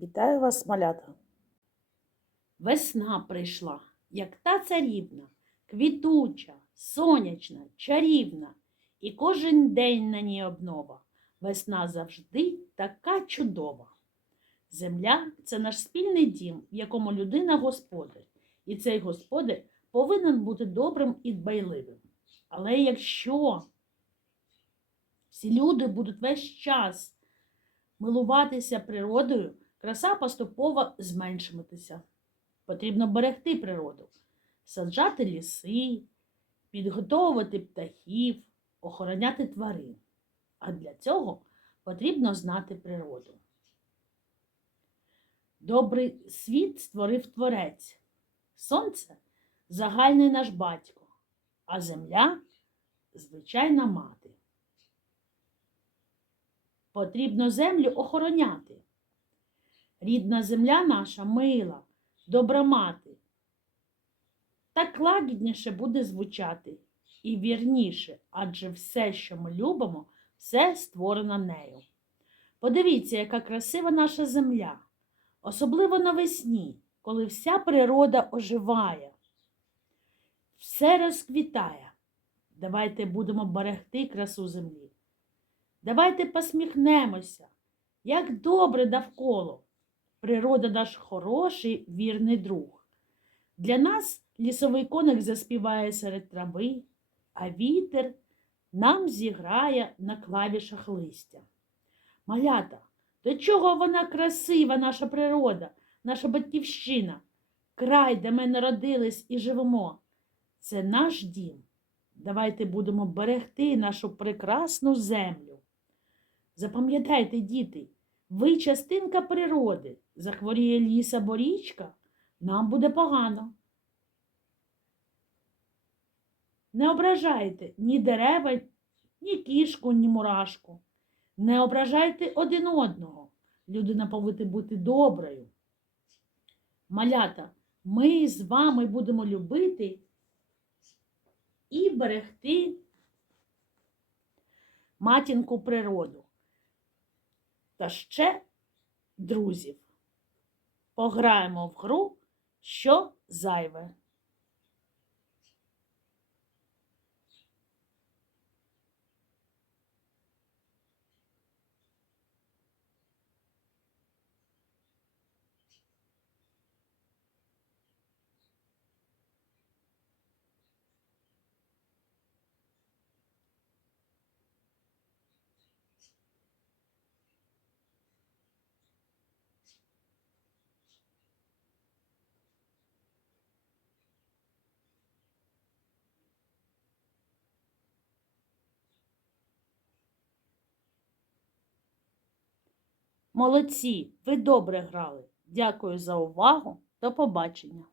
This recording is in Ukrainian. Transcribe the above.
Вітаю вас, малята! Весна прийшла, як та царівна, квітуча, сонячна, чарівна, і кожен день на ній обнова. Весна завжди така чудова. Земля це наш спільний дім, в якому людина господар, і цей господар повинен бути добрим і дбайливим. Але якщо всі люди будуть весь час милуватися природою, краса поступово зменшуватися. Потрібно берегти природу, саджати ліси, підготовувати птахів, охороняти тварин. А для цього потрібно знати природу. Добрий світ створив творець. Сонце загальний наш батько, а земля звичайна мати. Потрібно землю охороняти. Рідна земля наша мила, добра мати. Так лагідніше буде звучати і вірніше, адже все, що ми любимо, все створено нею. Подивіться, яка красива наша земля, особливо навесні, коли вся природа оживає, все розквітає. Давайте будемо берегти красу землі. Давайте посміхнемося, як добре довкола. Природа наш хороший, вірний друг. Для нас лісовий коник заспіває серед трави, а вітер нам зіграє на клавішах листя. Малята, до чого вона красива, наша природа, наша батьківщина, край, де ми народились і живемо. Це наш дім. Давайте будемо берегти нашу прекрасну землю. Запам'ятайте, діти, ви частинка природи. Захворіє ліс або річка, нам буде погано. Не ображайте ні дерева, ні кішку, ні мурашку. Не ображайте один одного. Людина повинна бути доброю. Малята, ми з вами будемо любити і берегти матінку природу. Та ще друзів. Пограємо в гру, що зайве. Молодці, ви добре грали. Дякую за увагу. До побачення.